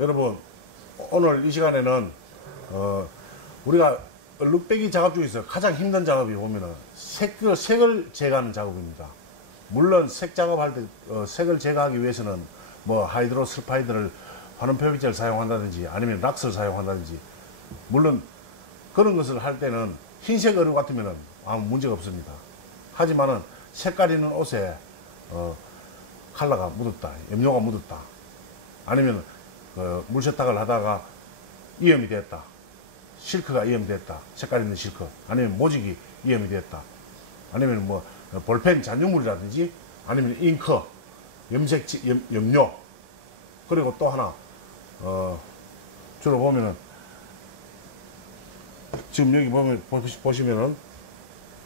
여러분 오늘 이 시간에는 우리가 얼룩배기 작업 중에서 가장 힘든 작업이 보면은 색을 제거하는 작업입니다. 물론 색 작업할 때 색을 제거하기 위해서는 뭐 하이드로설파이드를 환원 표백제를 사용한다든지 아니면 락스를 사용한다든지 물론 그런 것을 할 때는 흰색 어류 같으면은 아무 문제가 없습니다. 하지만은 색깔 있는 옷에 컬러가 묻었다, 염료가 묻었다, 아니면 물 세탁을 하다가 이염이 됐다, 실크가 이염이 됐다, 색깔 있는 실크, 아니면 모직이 이염이 됐다, 아니면 뭐 볼펜 잔유물이라든지 아니면 잉크, 염료, 그리고 또 하나 주로 보면은 지금 여기 보시면은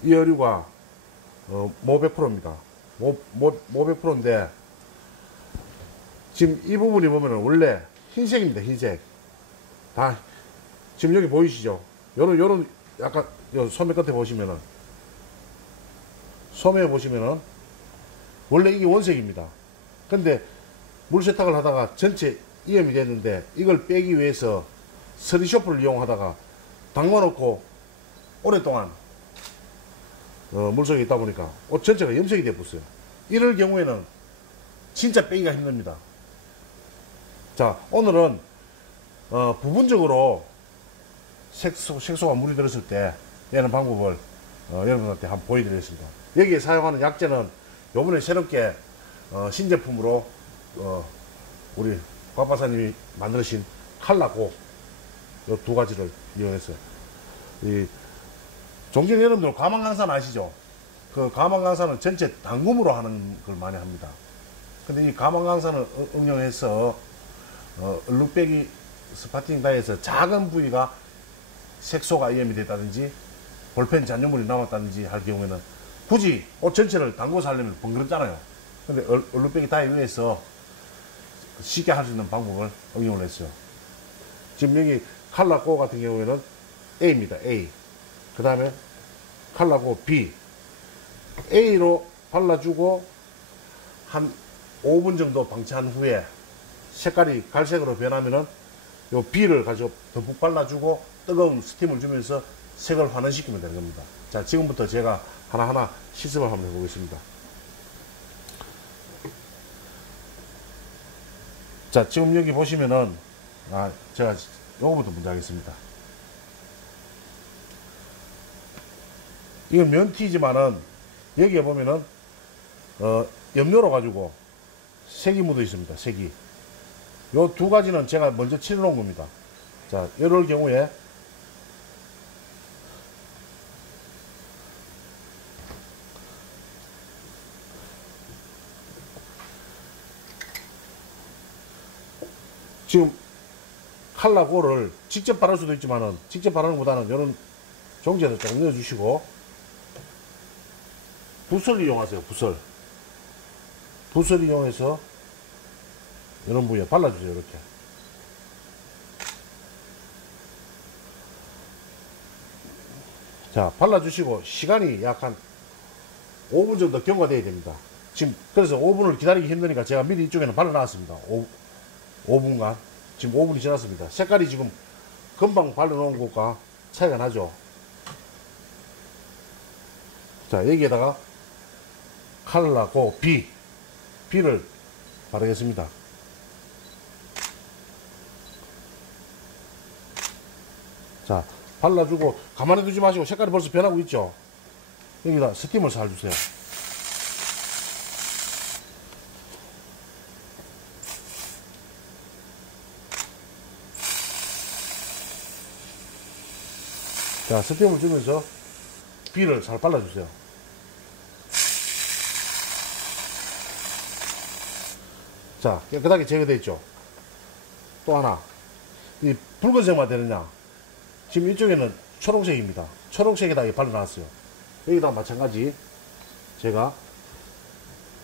이 어류가 모 100%입니다. 모 100%인데 지금 이 부분이 보면은 원래 흰색입니다. 흰색. 다 지금 여기 보이시죠? 요런 약간 요 소매 끝에 보시면은 소매에 보시면은 원래 이게 원색입니다. 근데 물 세탁을 하다가 전체 이염이 됐는데 이걸 빼기 위해서 서리쇼프를 이용하다가 담궈놓고 오랫동안 물속에 있다 보니까 옷 전체가 염색이 되었어요. 이럴 경우에는 진짜 빼기가 힘듭니다. 자, 오늘은 부분적으로 색소가 물이 들었을 때 내는 방법을 여러분한테 한번 보여드리겠습니다. 여기에 사용하는 약재는 요번에 새롭게 신제품으로 우리 곽박사님이 만드신 칼라고 요 두 가지를 이용했어요. 이 종종 여러분들 가망강산 아시죠? 그 가망강산은 전체 당금으로 하는 걸 많이 합니다. 근데 이 가망강산을 응용해서 얼룩배기 스파팅 다이에서 작은 부위가 색소가 이염이 됐다든지 볼펜 잔유물이 남았다든지 할 경우에는 굳이 옷 전체를 담궈서 하려면 번거롭잖아요. 근데 얼룩배기 다이 위에서 쉽게 할 수 있는 방법을 응용을 했어요. 지금 여기 칼라고 같은 경우에는 A입니다. A. 그 다음에 칼라고 B. A로 발라주고 한 5분 정도 방치한 후에 색깔이 갈색으로 변하면은 요 B를 가지고 듬뿍 발라주고 뜨거운 스팀을 주면서 색을 환원시키면 되는 겁니다. 자, 지금부터 제가 하나하나 실습을 한번 해보겠습니다. 자, 지금 여기 보시면은 제가 요거부터 먼저 하겠습니다. 이건 면티지만은 여기에 보면은 염료로 가지고 색이 묻어 있습니다. 색이. 요 두 가지는 제가 먼저 칠해 놓은 겁니다. 자, 이럴 경우에 지금 칼라고를 직접 바를 수도 있지만은 직접 바르는 것보다는 이런 종지에다 조금 넣어주시고 붓을 이용하세요. 붓을 이용해서 이런 부위에 발라주세요. 이렇게. 자, 발라주시고 시간이 약 한 5분 정도 경과되어야 됩니다. 지금 그래서 5분을 기다리기 힘드니까 제가 미리 이쪽에는 발라놨습니다. 5분간. 지금 5분이 지났습니다. 색깔이 지금 금방 발라놓은 것과 차이가 나죠. 자, 여기에다가 칼라고 B를 바르겠습니다. 자, 발라주고 가만히 두지 마시고 색깔이 벌써 변하고 있죠. 여기다 스팀을 잘 주세요. 자, 스팀을 주면서 B를 잘 발라주세요. 자, 깨끗하게 제거되어 있죠. 또 하나, 이 붉은색만 되느냐, 지금 이쪽에는 초록색입니다. 초록색에다 발라놨어요. 여기다 마찬가지 제가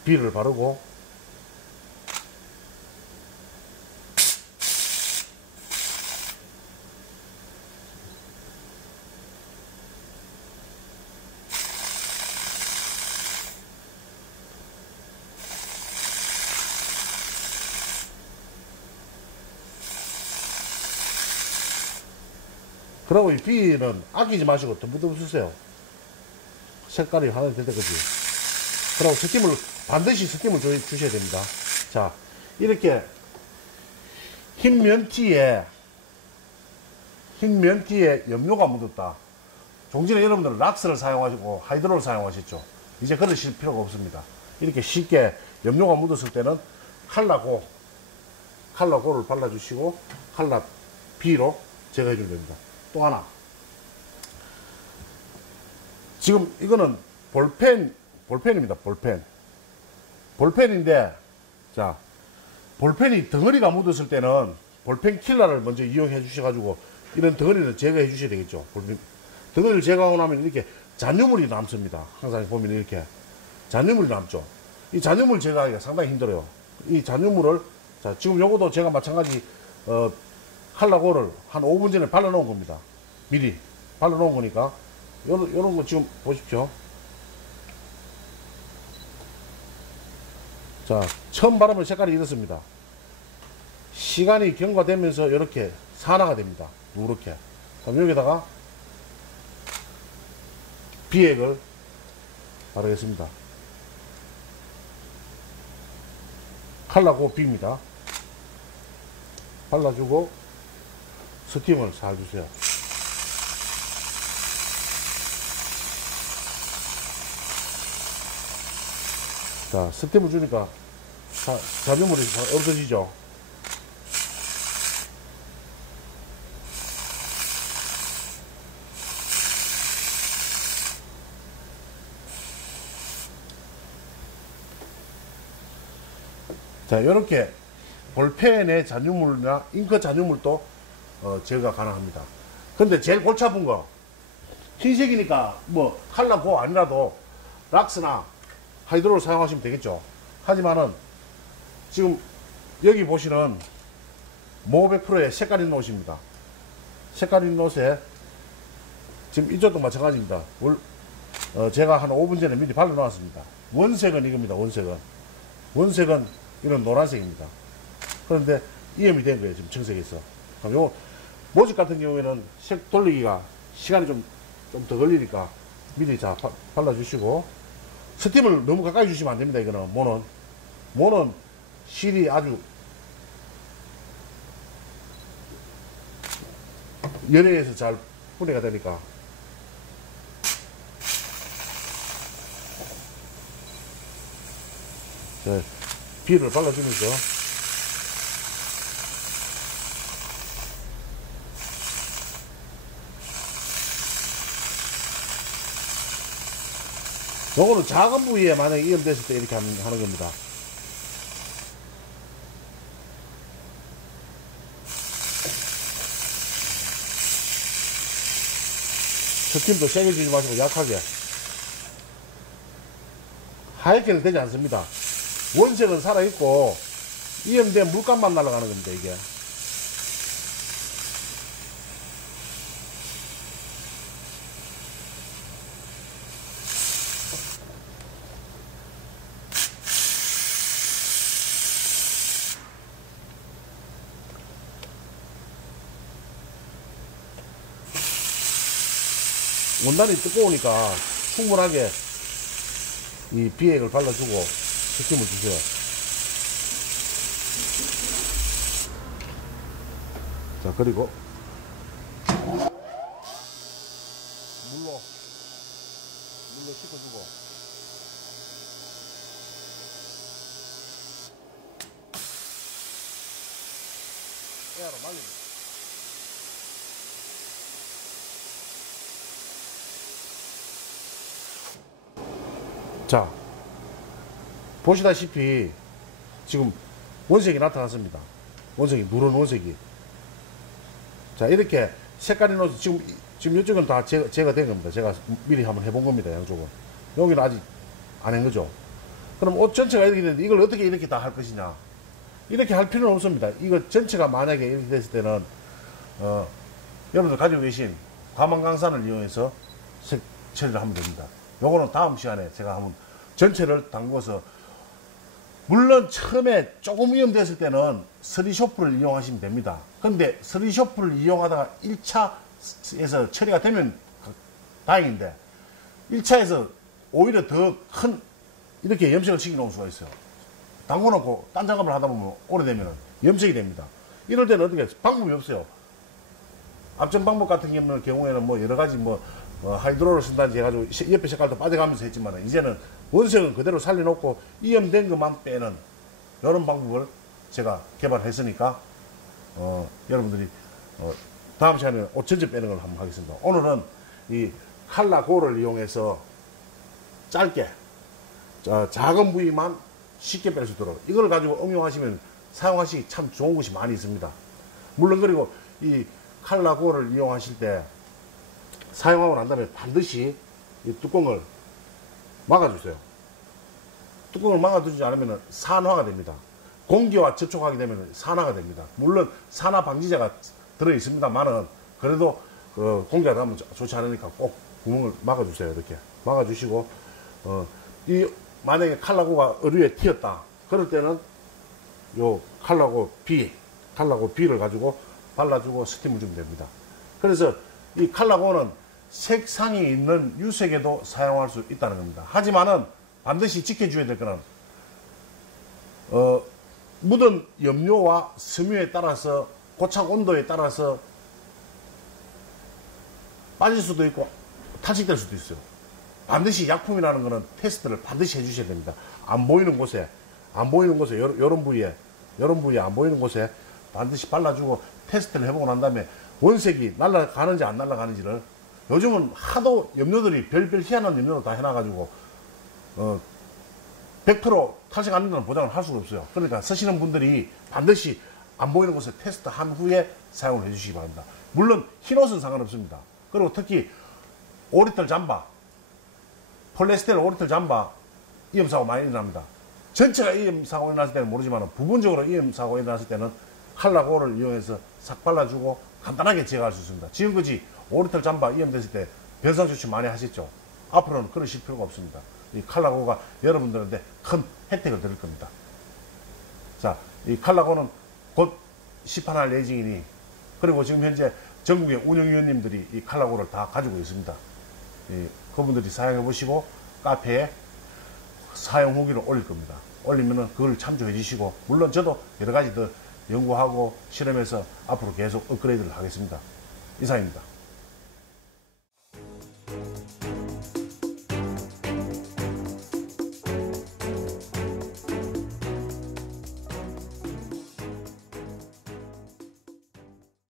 B를 바르고 그리고 이 B는 아끼지 마시고 듬뿍듬뿍 쓰세요. 색깔이 하나 될 때까지. 그리고 스팀을, 반드시 스팀을 주셔야 됩니다. 자, 이렇게 흰 면티에 염료가 묻었다. 종전에 여러분들은 락스를 사용하시고 하이드로를 사용하셨죠. 이제 그러실 필요가 없습니다. 이렇게 쉽게 염료가 묻었을 때는 칼라고를 발라주시고 칼라 B로 제거해 주면 됩니다. 또 하나, 지금 이거는 볼펜입니다. 볼펜인데, 자, 볼펜이 덩어리가 묻었을 때는 볼펜 킬러를 먼저 이용해 주셔가지고 이런 덩어리를 제거해 주셔야 되겠죠. 덩어리를 제거하고 나면 이렇게 잔유물이 남습니다. 항상 보면 이렇게 잔유물이 남죠. 이 잔유물 제거하기가 상당히 힘들어요. 이 잔유물을, 자, 지금 요것도 제가 마찬가지 칼라고를 한 5분 전에 발라놓은 겁니다. 미리 발라놓은 거니까 요런 거 지금 보십시오. 자, 처음 바르면 색깔이 이렇습니다. 시간이 경과되면서 이렇게 산화가 됩니다. 누렇게. 그럼 여기다가 비액을 바르겠습니다. 칼라고 B입니다. 발라주고 스팀을 잘 주세요. 자, 스팀을 주니까 잔유물이 없어지죠. 자, 이렇게 볼펜의 잔유물이나 잉크 잔유물도 제거가 가능합니다. 근데 제일 골치 아픈 거, 흰색이니까 뭐 칼라고 아니라도 락스나 하이드로를 사용하시면 되겠죠. 하지만은 지금 여기 보시는 모백100%의 색깔 있는 옷입니다. 색깔 있는 옷에 지금 이쪽도 마찬가지입니다. 제가 한 5분 전에 미리 발라 놓았습니다. 원색은 이겁니다. 원색은 이런 노란색입니다. 그런데 이염이 된 거예요. 지금 청색에서. 그럼 요 모직 같은 경우에는 색 돌리기가 시간이 좀 더 걸리니까 미리 자 발라주시고, 스팀을 너무 가까이 주시면 안 됩니다. 이거는 모는 실이 아주 연해에서 잘 분해가 되니까. 자, B를 발라주면서 요거는 작은 부위에 만약에 이염됐을 때 이렇게 하는 겁니다. 스팀도 세게 주지 마시고 약하게. 하얗게는 되지 않습니다. 원색은 살아있고 이염된 물감만 날아가는 겁니다. 이게 원단이 뜨거우니까 충분하게 이 비액을 발라주고 스팀을 주세요. 자, 그리고 물로 씻어주고, 에어로 말립니다. 자, 보시다시피 지금 원색이 나타났습니다. 원색이, 누런 원색이. 자, 이렇게 색깔이 넣어서 지금 이쪽은 다 제가 된 겁니다. 제가 미리 한번 해본 겁니다. 양쪽은. 여기는 아직 안 한 거죠. 그럼 옷 전체가 이렇게 되는데 이걸 어떻게 이렇게 다 할 것이냐. 이렇게 할 필요는 없습니다. 이거 전체가 만약에 이렇게 됐을 때는 여러분들 가지고 계신 과망강산을 이용해서 색 처리를 하면 됩니다. 요거는 다음 시간에 제가 한번 전체를 담궈서, 물론 처음에 조금 위험됐을 때는 스리쇼프를 이용하시면 됩니다. 근데 스리쇼프를 이용하다가 1차 1차에서 처리가 되면 다행인데 1차에서 오히려 더 큰 이렇게 염색을 시켜놓을 수가 있어요. 담궈놓고 딴 작업을 하다 보면 오래되면 염색이 됩니다. 이럴 때는 어떻게 방법이 없어요. 앞전 방법 같은 경우에는 뭐 여러 가지 하이드로를 쓴다든지 해가지고 옆에 색깔도 빠져가면서 했지만 이제는 원색은 그대로 살려놓고 이염된 것만 빼는 이런 방법을 제가 개발했으니까 여러분들이 다음 시간에 옷 전체 빼는 걸 한번 하겠습니다. 오늘은 이 칼라고를 이용해서 짧게 작은 부위만 쉽게 뺄 수 있도록 이걸 가지고 응용하시면 사용하시기 참 좋은 것이 많이 있습니다. 물론 그리고 이 칼라고를 이용하실 때 사용하고 난 다음에 반드시 이 뚜껑을 막아주세요. 뚜껑을 막아두지 않으면 산화가 됩니다. 공기와 접촉하게 되면 산화가 됩니다. 물론 산화 방지제가 들어 있습니다만은 그래도 공기가 닿으면 좋지 않으니까 꼭 구멍을 막아주세요. 이렇게 막아주시고 이 만약에 칼라고가 어류에 튀었다 그럴 때는 요 칼라고 B를 가지고 발라주고 스팀을 주면 됩니다. 그래서 이 칼라고는 색상이 있는 유색에도 사용할 수 있다는 겁니다. 하지만은 반드시 지켜줘야 될 거는 묻은 염료와 섬유에 따라서 고착 온도에 따라서 빠질 수도 있고 탈식될 수도 있어요. 반드시 약품이라는 거는 테스트를 반드시 해주셔야 됩니다. 안 보이는 곳에 요런 부위에 안 보이는 곳에 반드시 발라주고 테스트를 해보고 난 다음에 원색이 날아가는지 안 날아가는지를 요즘은 하도 염료들이 별별 희한한 염료로 다 해놔가지고 100% 탈색 안 된다는 보장을 할 수가 없어요. 그러니까 쓰시는 분들이 반드시 안 보이는 곳에 테스트한 후에 사용을 해주시기 바랍니다. 물론 흰옷은 상관없습니다. 그리고 특히 오리털 잠바, 폴리에스테르 오리털 잠바 이염사고 많이 일어납니다. 전체가 이염사고 일어났을 때는 모르지만 부분적으로 이염사고 일어났을 때는 칼라고를 이용해서 싹 발라주고 간단하게 제거할 수 있습니다. 지금까지 오리털 잠바 이염됐을 때 변상 조치 많이 하셨죠? 앞으로는 그러실 필요가 없습니다. 이 칼라고가 여러분들한테 큰 혜택을 드릴 겁니다. 자, 이 칼라고는 곧 시판할 예정이니 그리고 지금 현재 전국의 운영위원님들이 이 칼라고를 다 가지고 있습니다. 그분들이 사용해 보시고 카페에 사용 후기를 올릴 겁니다. 올리면은 그걸 참조해 주시고 물론 저도 여러 가지 더 연구하고 실험해서 앞으로 계속 업그레이드를 하겠습니다. 이상입니다.